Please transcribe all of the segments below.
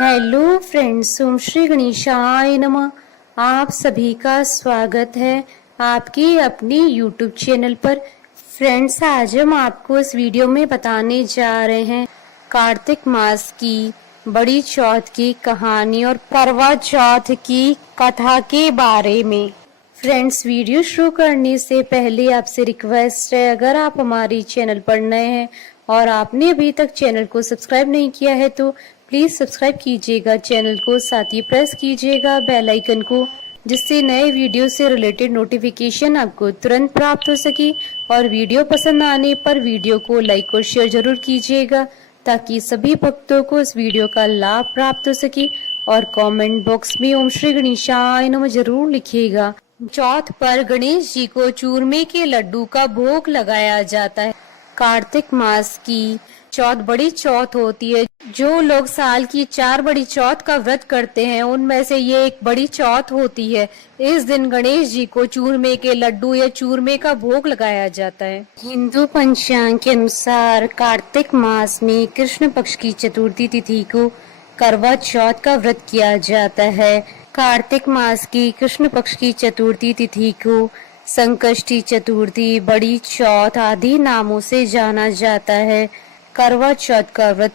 Hello friends, ओम श्री गणेशाय नमः। आप सभी का स्वागत है आपके अपने यूट्यूब चैनल पर। फ्रेंड्स, आज हम आपको इस वीडियो में बताने जा रहे हैं कार्तिक मास की बड़ी चौथ की कहानी और करवा चौथ की कथा के बारे में। फ्रेंड्स, वीडियो शुरू करने से पहले आपसे रिक्वेस्ट है, अगर आप हमारी चैनल पर नए हैं और आपने अभी तक चैनल को सब्सक्राइब नहीं किया है तो प्लीज सब्सक्राइब कीजिएगा चैनल को, साथ ही प्रेस कीजिएगा बेल आइकन को, जिससे नए वीडियो से रिलेटेड नोटिफिकेशन आपको तुरंत प्राप्त हो सके। और वीडियो पसंद आने पर वीडियो को लाइक और शेयर जरूर कीजिएगा ताकि सभी भक्तों को इस वीडियो का लाभ प्राप्त हो सके। और कमेंट बॉक्स में ओम श्री गणेशाय नमः जरूर लिखिएगा। चौथ पर गणेश जी को चूरमे के लड्डू का भोग लगाया जाता है। कार्तिक मास की चौथ बड़ी चौथ होती है। जो लोग साल की 4 बड़ी चौथ का व्रत करते हैं उनमें से ये एक बड़ी चौथ होती है। इस दिन गणेश जी को चूरमे के लड्डू या चूरमे का भोग लगाया जाता है। हिंदू पंचांग के अनुसार कार्तिक मास में कृष्ण पक्ष की चतुर्थी तिथि को करवा चौथ का व्रत किया जाता है। कार्तिक मास की कृष्ण पक्ष की चतुर्थी तिथि को संकष्टी चतुर्थी, बड़ी चौथ आदि नामों से जाना जाता है। करवा चौथ का व्रत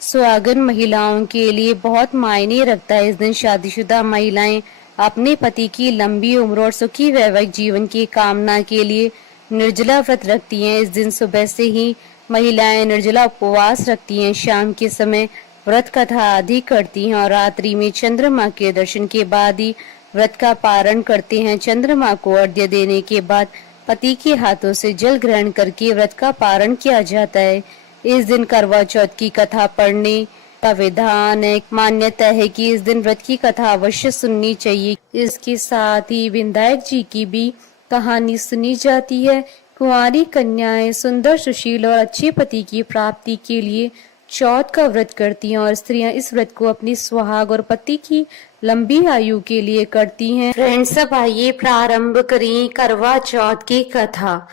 सुहागन महिलाओं के लिए बहुत मायने रखता है। इस दिन शादीशुदा महिलाएं अपने पति की लंबी उम्र और सुखी वैवाहिक जीवन की कामना के लिए निर्जला व्रत रखती हैं। इस दिन सुबह से ही महिलाएं निर्जला उपवास रखती हैं, शाम के समय व्रत कथा आदि करती हैं और रात्रि में चंद्रमा के दर्शन के बाद ही व्रत का पारण करते हैं। चंद्रमा को अर्घ्य देने के बाद पति के हाथों से जल ग्रहण करके व्रत का पारण किया जाता है। इस दिन करवा चौथ की कथा पढ़ने का विधान है। मान्यता है कि इस दिन व्रत की कथा अवश्य सुननी चाहिए। इसके साथ ही विनायक जी की भी कहानी सुनी जाती है। कुंवारी कन्याएं सुंदर, सुशील और अच्छे पति की प्राप्ति के लिए चौथ का व्रत करती हैं और स्त्रियां इस व्रत को अपनी सुहाग और पति की लंबी आयु के लिए करती हैं। फ्रेंड्स, अब आइए प्रारंभ करें करवा चौथ की कथा।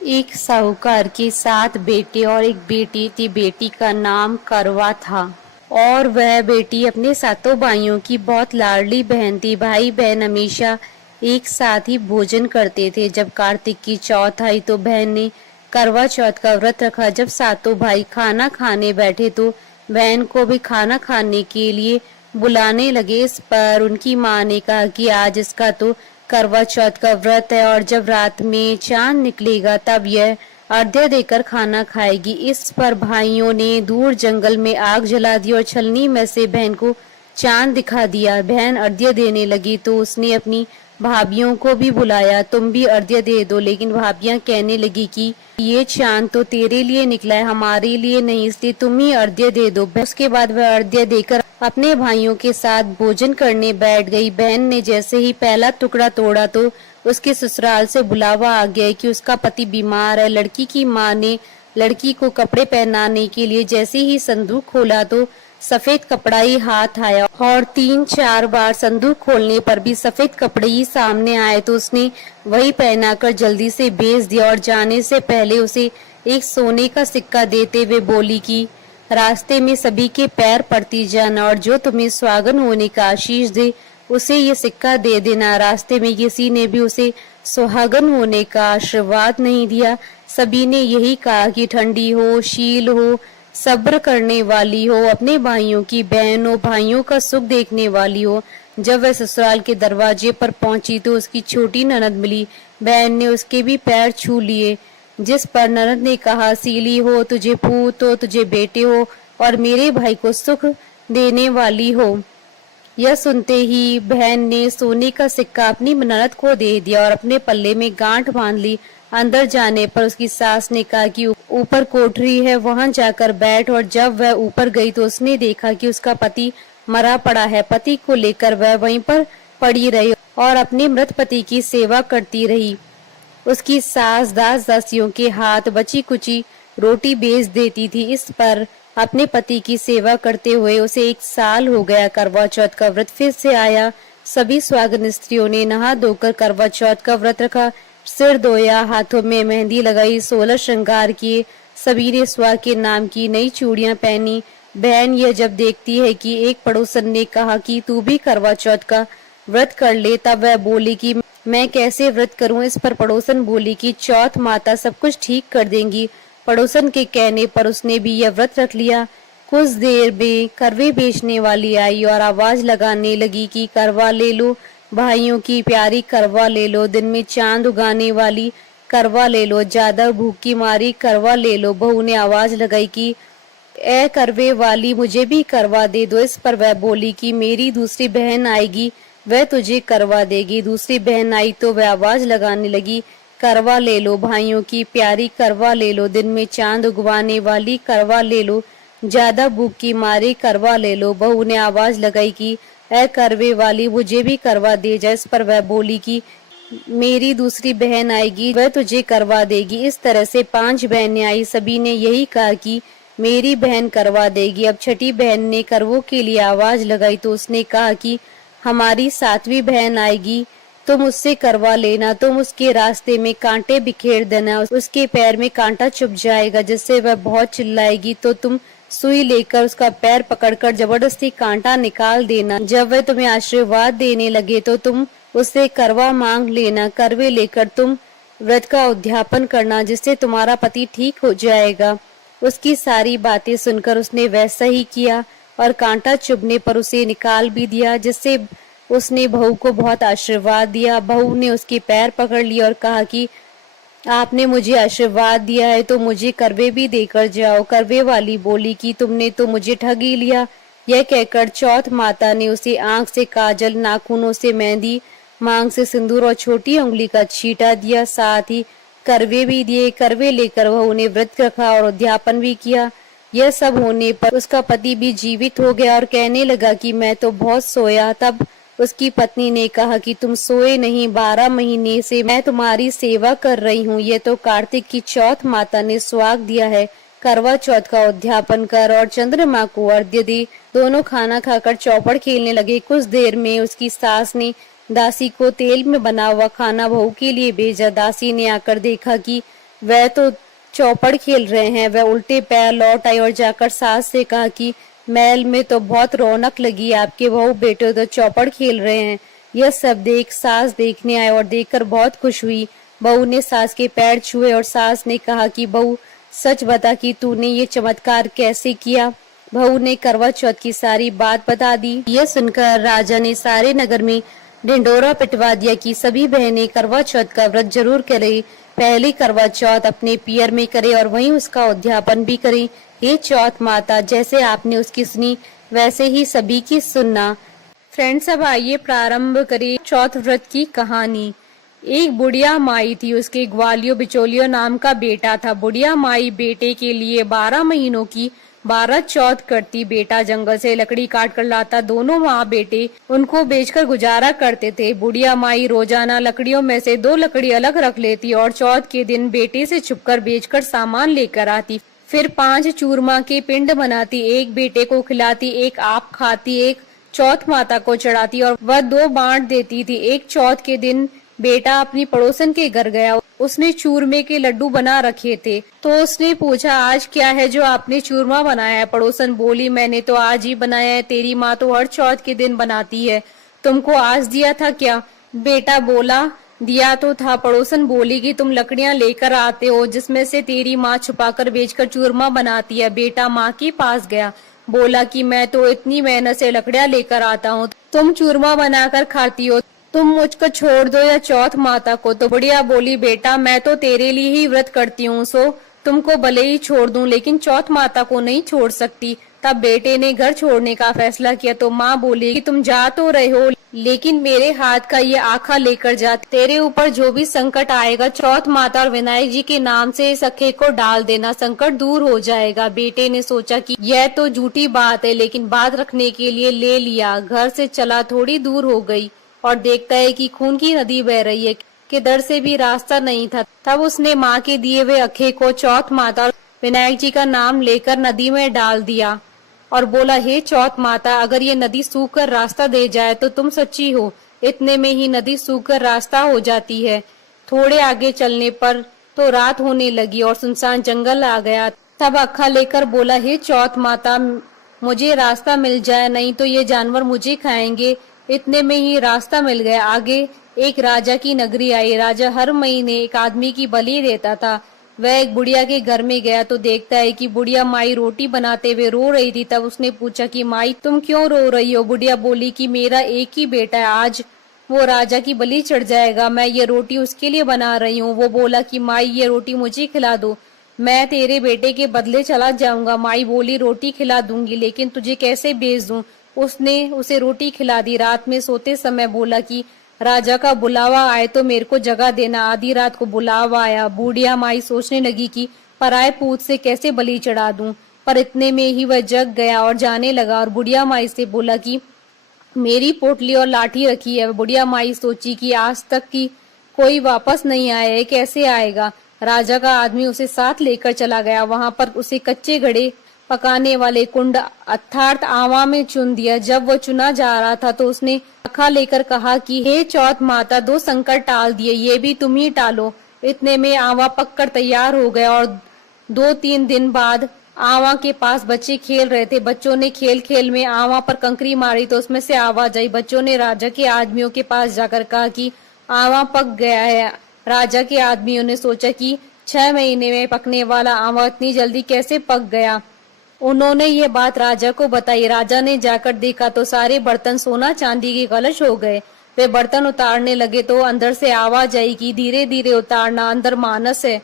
एक साहूकार के 7 बेटे और एक बेटी थी। बेटी का नाम करवा था और वह बेटी अपने सातों भाइयों की बहुत लाडली बहन थी। भाई बहन हमेशा एक साथ ही भोजन करते थे। जब कार्तिक की चौथ आई तो बहन ने करवा चौथ का व्रत रखा। जब सातों भाई खाना खाने बैठे तो बहन को भी खाना खाने के लिए बुलाने लगे। इस पर उनकी माँ ने कहा कि आज इसका तो करवा चौथ का व्रत है और जब रात में चांद निकलेगा तब यह अर्घ्य देकर खाना खाएगी। इस पर भाइयों ने दूर जंगल में आग जला दी और छलनी में से बहन को चांद दिखा दिया। बहन अर्घ्य देने लगी तो उसने अपनी भाभियों को भी बुलाया, तुम भी अर्घ्य दे दो। लेकिन भाभियां कहने लगी कि ये चांद तो तेरे लिए निकला है, हमारे लिए नहीं, इसलिए तुम ही अर्घ्य दे दो। उसके बाद वह अर्घ्य देकर अपने भाइयों के साथ भोजन करने बैठ गई। बहन ने जैसे ही पहला टुकड़ा तोड़ा तो उसके ससुराल से बुलावा आ गया कि उसका पति बीमार है। लड़की की माँ ने लड़की को कपड़े पहनाने के लिए जैसे ही संदूक खोला तो सफेद कपड़ा ही हाथ आया और 3-4 बार संदूक खोलने पर भी सफेद कपड़े ही सामने आए तो उसने वही पहनाकर जल्दी से भेज दिया और जाने से पहले उसे एक सोने का सिक्का देते हुए बोली कि रास्ते में सभी के पैर पड़ती जाना और जो तुम्हें सुहागन होने का आशीष दे उसे ये सिक्का दे देना। रास्ते में किसी ने भी उसे सुहागन होने का आशीर्वाद नहीं दिया। सभी ने यही कहा कि ठंडी हो, शील हो, सब्र करने वाली हो, अपने भाइयों की बहन हो, भाइयों का सुख देखने वाली हो। जब वह ससुराल के दरवाजे पर पहुंची तो उसकी छोटी ननद मिली। बहन ने उसके भी पैर छू लिए, जिस पर ननद ने कहा, सीली हो, तुझे पूत हो, तुझे बेटे हो और मेरे भाई को सुख देने वाली हो। यह सुनते ही बहन ने सोने का सिक्का अपनी ननद को दे दिया और अपने पल्ले में गांठ बांध ली। अंदर जाने पर उसकी सास ने कहा कि ऊपर कोठरी है, वहां जाकर बैठ। और जब वह ऊपर गई तो उसने देखा कि उसका पति मरा पड़ा है। पति को लेकर वह वहीं पर पड़ी रही और अपने मृत पति की सेवा करती रही। उसकी सास दास दासियों के हाथ बची कुची रोटी बेच देती थी। इस पर अपने पति की सेवा करते हुए उसे 1 साल हो गया। करवा चौथ का व्रत फिर से आया। सभी सुहागन स्त्रियों ने नहा धोकर करवा चौथ का व्रत रखा, सिर धोया, हाथों में मेहंदी लगाई, 16 श्रृंगार किए। सभी ने सुहाग के नाम की नई चूड़ियां पहनी, बहन यह जब देखती है कि एक पड़ोसन ने कहा कि तू भी करवा चौथ का व्रत कर ले, तब वह बोली कि मैं कैसे व्रत करूं। इस पर पड़ोसन बोली कि चौथ माता सब कुछ ठीक कर देंगी। पड़ोसन के कहने पर उसने भी यह व्रत रख लिया। कुछ देर में करवे बेचने वाली आई और आवाज लगाने लगी कि करवा ले लो भाइयों की प्यारी, करवा ले लो दिन में चांद उगाने वाली, करवा ले लो ज्यादा भूख की मारी, करवा ले लो। बहू ने आवाज लगाई कि ए करवे वाली, मुझे भी करवा दे दो। इस पर वह बोली कि मेरी दूसरी बहन आएगी, वह तुझे करवा देगी। दूसरी बहन आई तो वह आवाज लगाने लगी, करवा ले लो भाइयों की प्यारी, करवा ले लो दिन में चांद उगवाने वाली, करवा ले लो ज्यादा भूख की मारी, करवा ले लो। बहू ने आवाज लगाई कि ए करवे वाली, मुझे भी करवा दे जा। इस पर वह बोली कि मेरी दूसरी बहन आएगी, वह तुझे करवा देगी। इस तरह से 5 बहनें आई, सभी ने यही कहा कि मेरी बहन करवा देगी। अब छठी बहन ने करवों के लिए आवाज लगाई तो उसने कहा कि हमारी 7वीं बहन आएगी, तुम उससे करवा लेना। तुम उसके रास्ते में कांटे बिखेर देना, उसके पैर में कांटा चुभ जाएगा, जिससे वह बहुत चिल्लाएगी तो तुम सुई लेकर उसका पैर पकड़कर जबरदस्ती कांटा निकाल देना। जब वह तुम्हें आशीर्वाद देने लगे तो तुम उससे करवा मांग लेना। करवे लेकर तुम व्रत का उद्यापन करना, जिससे तुम्हारा पति ठीक हो जाएगा। उसकी सारी बातें सुनकर उसने वैसा ही किया और कांटा चुभने पर उसे निकाल भी दिया, जिससे उसने बहू को बहुत आशीर्वाद दिया। बहू ने उसके पैर पकड़ लिए और कहा कि आपने मुझे आशीर्वाद दिया है तो मुझे करवे भी देकर जाओ। करवे वाली बोली कि तुमने तो मुझे ठग ही लिया। यह कहकर चौथ माता ने उसे आंख से काजल, नाखूनों से मेहंदी, मांग से सिंदूर और छोटी उंगली का छींटा दिया, साथ ही करवे भी दिए। करवे लेकर वह उन्हें व्रत रखा और उद्यापन भी किया। यह सब होने पर उसका पति भी जीवित हो गया और कहने लगा कि मैं तो बहुत सोया। तब उसकी पत्नी ने कहा कि तुम सोए नहीं, 12 महीने से मैं तुम्हारी सेवा कर रही हूँ। ये तो कार्तिक की चौथ माता ने सुहाग दिया है। करवा चौथ का उद्यापन कर और चंद्रमा को अर्घ्य दे। दोनों खाना खाकर चौपड़ खेलने लगे। कुछ देर में उसकी सास ने दासी को तेल में बना हुआ खाना बहू के लिए भेजा। दासी ने आकर देखा कि वह तो चौपड़ खेल रहे हैं। वह उल्टे पैर लौट आई और जाकर सास से कहा कि महल में तो बहुत रौनक लगी, आपके बहू बेटे तो चौपड़ खेल रहे हैं। यह सब देख सास देखने आए और देखकर बहुत खुश हुई। बहू ने सास के पैर छुए और सास ने कहा कि बहू सच बता कि तूने ये चमत्कार कैसे किया। बहू ने करवा चौथ की सारी बात बता दी। यह सुनकर राजा ने सारे नगर में ढिंडोरा पिटवा दिया कि सभी बहनें करवा चौथ का व्रत जरूर करें। पहली करवा चौथ अपने पियर में करे और वहीं उसका उद्यापन भी करें। हे चौथ माता, जैसे आपने उसकी सुनी वैसे ही सभी की सुनना। फ्रेंड्स, अब आइए प्रारंभ करें चौथ व्रत की कहानी। एक बुढ़िया माई थी, उसके ग्वालियो बिचौलियो नाम का बेटा था। बुढ़िया माई बेटे के लिए 12 महीनों की 12 चौथ करती। बेटा जंगल से लकड़ी काट कर लाता। दोनों माँ बेटे उनको बेचकर गुजारा करते थे। बुढ़िया माई रोजाना लकड़ियों में से 2 लकड़ी अलग रख लेती और चौथ के दिन बेटे से छुपकर बेचकर सामान लेकर आती। फिर 5 चूरमा के पिंड बनाती, एक बेटे को खिलाती, एक आप खाती, एक चौथ माता को चढ़ाती और वह 2 बांट देती थी। एक चौथ के दिन बेटा अपनी पड़ोसन के घर गया। उसने चूरमे के लड्डू बना रखे थे तो उसने पूछा, आज क्या है जो आपने चूरमा बनाया है? पड़ोसन बोली, मैंने तो आज ही बनाया है, तेरी माँ तो हर चौथ के दिन बनाती है, तुमको आज दिया था क्या? बेटा बोला, दिया तो था। पड़ोसन बोली कि तुम लकड़ियां लेकर आते हो जिसमें से तेरी माँ छुपाकर बेचकर चूरमा बनाती है। बेटा माँ के पास गया, बोला कि मैं तो इतनी मेहनत से लकड़ियां लेकर आता हूँ, तुम चूरमा बनाकर खाती हो, तुम मुझको छोड़ दो या चौथ माता को। तो बुढ़िया बोली, बेटा मैं तो तेरे लिए ही व्रत करती हूँ, सो तुमको भले ही छोड़ दूं, लेकिन चौथ माता को नहीं छोड़ सकती। तब बेटे ने घर छोड़ने का फैसला किया तो माँ बोली कि तुम जा तो रहे हो, लेकिन मेरे हाथ का ये आखा लेकर जा। तेरे ऊपर जो भी संकट आएगा चौथ माता और विनायक जी के नाम से इस अखे को डाल देना, संकट दूर हो जाएगा। बेटे ने सोचा कि यह तो झूठी बात है, लेकिन बात रखने के लिए ले लिया। घर से चला, थोड़ी दूर हो गई और देखता है कि खून की नदी बह रही है, किधर से भी रास्ता नहीं था। तब उसने माँ के दिए हुए अखे को चौथ माता और विनायक जी का नाम लेकर नदी में डाल दिया और बोला, हे चौथ माता, अगर ये नदी सूखकर रास्ता दे जाए तो तुम सच्ची हो। इतने में ही नदी सूखकर रास्ता हो जाती है। थोड़े आगे चलने पर तो रात होने लगी और सुनसान जंगल आ गया। तब अखा लेकर बोला, हे चौथ माता, मुझे रास्ता मिल जाए, नहीं तो ये जानवर मुझे खाएंगे। इतने में ही रास्ता मिल गया। आगे एक राजा की नगरी आई। राजा हर महीने एक आदमी की बलि देता था। वह एक बुढ़िया के घर में गया तो देखता है कि बुढ़िया माई रोटी बनाते हुए रो रही थी। तब उसने पूछा कि माई तुम क्यों रो रही हो? बुढ़िया बोली कि मेरा एक ही बेटा है, आज वो राजा की बलि चढ़ जाएगा, मैं ये रोटी उसके लिए बना रही हूँ। वो बोला कि माई ये रोटी मुझे खिला दो, मैं तेरे बेटे के बदले चला जाऊंगा। माई बोली रोटी खिला दूंगी, लेकिन तुझे कैसे भेज दूं? उसने उसे रोटी खिला दी। रात में सोते समय बोला कि राजा का बुलावा आए तो मेरे को जगह देना। आधी रात को बुलावा आया। बूढ़िया माई सोचने लगी कि पराए पूत से कैसे बलि चढ़ा दूं, पर इतने में ही वह जग गया और जाने लगा और बुढ़िया माई से बोला कि मेरी पोटली और लाठी रखी है। बुढ़िया माई सोची कि आज तक की कोई वापस नहीं आया है, कैसे आएगा? राजा का आदमी उसे साथ लेकर चला गया। वहां पर उसे कच्चे घड़े पकाने वाले कुंड अर्थात आवा में चुन दिया। जब वो चुना जा रहा था तो उसने अखा लेकर कहा कि हे चौथ माता, दो संकट टाल दिए, ये भी तुम ही टालो। इतने में आवा पककर तैयार हो गया और 2-3 दिन बाद आवा के पास बच्चे खेल रहे थे। बच्चों ने खेल खेल में आवा पर कंकरी मारी तो उसमें से आवाज आई। बच्चों ने राजा के आदमियों के पास जाकर कहा कि आवा पक गया है। राजा के आदमियों ने सोचा कि 6 महीने में पकने वाला आवा इतनी जल्दी कैसे पक गया। उन्होंने ये बात राजा को बताई। राजा ने जाकर देखा तो सारे बर्तन सोना चांदी के कलश हो गए। वे बर्तन उतारने लगे तो अंदर से आवाज आई कि धीरे धीरे उतारना, अंदर मानस है।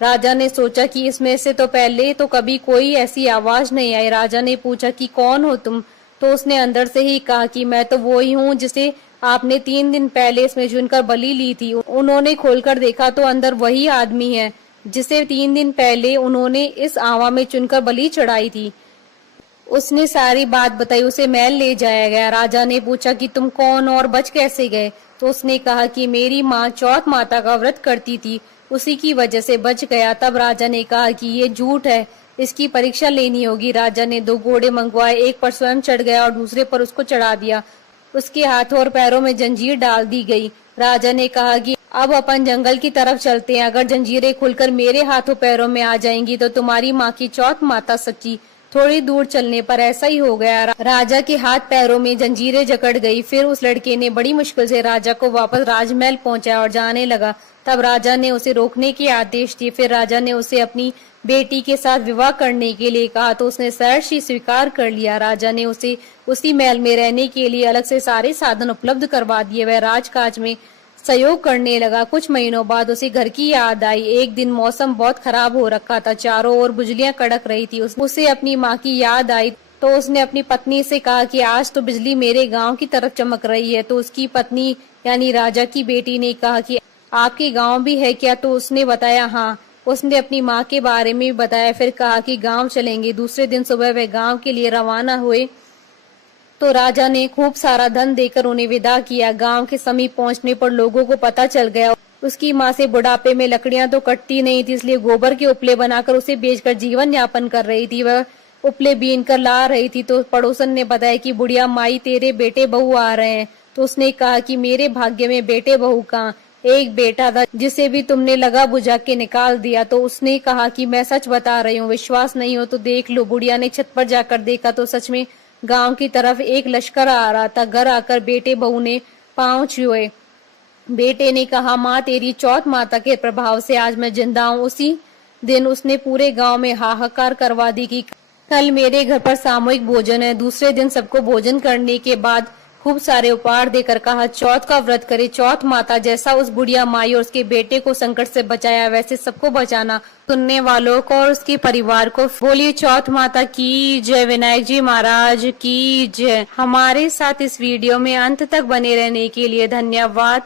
राजा ने सोचा कि इसमें से तो पहले तो कभी कोई ऐसी आवाज नहीं आई। राजा ने पूछा कि कौन हो तुम? तो उसने अंदर से ही कहा कि मैं तो वो ही हूँ जिसे आपने 3 दिन पहले इसमें चुनकर बलि ली थी। उन्होंने खोलकर देखा तो अंदर वही आदमी है जिसे 3 दिन पहले उन्होंने इस आवा में चुनकर बलि चढ़ाई थी। उसने सारी बात बताई। उसे महल ले जाया गया। राजा ने पूछा कि तुम कौन और बच कैसे गए? तो उसने कहा कि मेरी माँ चौथ माता का व्रत करती थी, उसी की वजह से बच गया। तब राजा ने कहा कि ये झूठ है, इसकी परीक्षा लेनी होगी। राजा ने 2 घोड़े मंगवाए, एक पर स्वयं चढ़ गया और दूसरे पर उसको चढ़ा दिया। उसके हाथों और पैरों में जंजीर डाल दी गई। राजा ने कहा कि अब अपन जंगल की तरफ चलते हैं। अगर जंजीरें खुलकर मेरे हाथों पैरों में आ जाएंगी तो तुम्हारी माँ की चौथ माता सच्ची। थोड़ी दूर चलने पर ऐसा ही हो गया। राजा के हाथ पैरों में जंजीरें जकड़ गई। फिर उस लड़के ने बड़ी मुश्किल से राजा को वापस राजमहल पहुंचाया और जाने लगा। तब राजा ने उसे रोकने के आदेश दिए। फिर राजा ने उसे अपनी बेटी के साथ विवाह करने के लिए कहा तो उसने सहर्ष स्वीकार कर लिया। राजा ने उसे उसी महल में रहने के लिए अलग से सारे साधन उपलब्ध करवा दिए। वह राजकाज में सहयोग करने लगा। कुछ महीनों बाद उसे घर की याद आई। एक दिन मौसम बहुत खराब हो रखा था, चारों ओर बिजलियां कड़क रही थी। उसे अपनी माँ की याद आई तो उसने अपनी पत्नी से कहा कि आज तो बिजली मेरे गांव की तरफ चमक रही है। तो उसकी पत्नी यानी राजा की बेटी ने कहा कि आपके गांव भी है क्या? तो उसने बताया हाँ। उसने अपनी माँ के बारे में बताया। फिर कहा कि गांव चलेंगे। दूसरे दिन सुबह वे गांव के लिए रवाना हुए तो राजा ने खूब सारा धन देकर उन्हें विदा किया। गांव के समीप पहुंचने पर लोगों को पता चल गया उसकी माँ से बुढ़ापे में लकड़ियां तो कटती नहीं थी, इसलिए गोबर के उपले बनाकर उसे बेचकर जीवन यापन कर रही थी। वह उपले बीन कर ला रही थी तो पड़ोसन ने बताया कि बुढ़िया माई तेरे बेटे बहू आ रहे हैं। तो उसने कहा कि मेरे भाग्य में बेटे बहू कहाँ, एक बेटा था जिसे भी तुमने लगा बुझा के निकाल दिया। तो उसने कहा कि मैं सच बता रही हूँ, विश्वास नहीं हो तो देख लो। बुढ़िया ने छत पर जाकर देखा तो सच में गांव की तरफ एक लश्कर आ रहा था। घर आकर बेटे बहू ने पांव छुए। बेटे ने कहा माँ तेरी चौथ माता के प्रभाव से आज मैं जिंदा हूँ। उसी दिन उसने पूरे गांव में हाहाकार करवा दी कि कल मेरे घर पर सामूहिक भोजन है। दूसरे दिन सबको भोजन करने के बाद खूब सारे उपहार देकर कहा चौथ का व्रत करे। चौथ माता जैसा उस बुढ़िया माई और उसके बेटे को संकट से बचाया वैसे सबको बचाना। सुनने वालों को और उसके परिवार को बोलिए चौथ माता की जय, विनायक जी महाराज की जय। हमारे साथ इस वीडियो में अंत तक बने रहने के लिए धन्यवाद।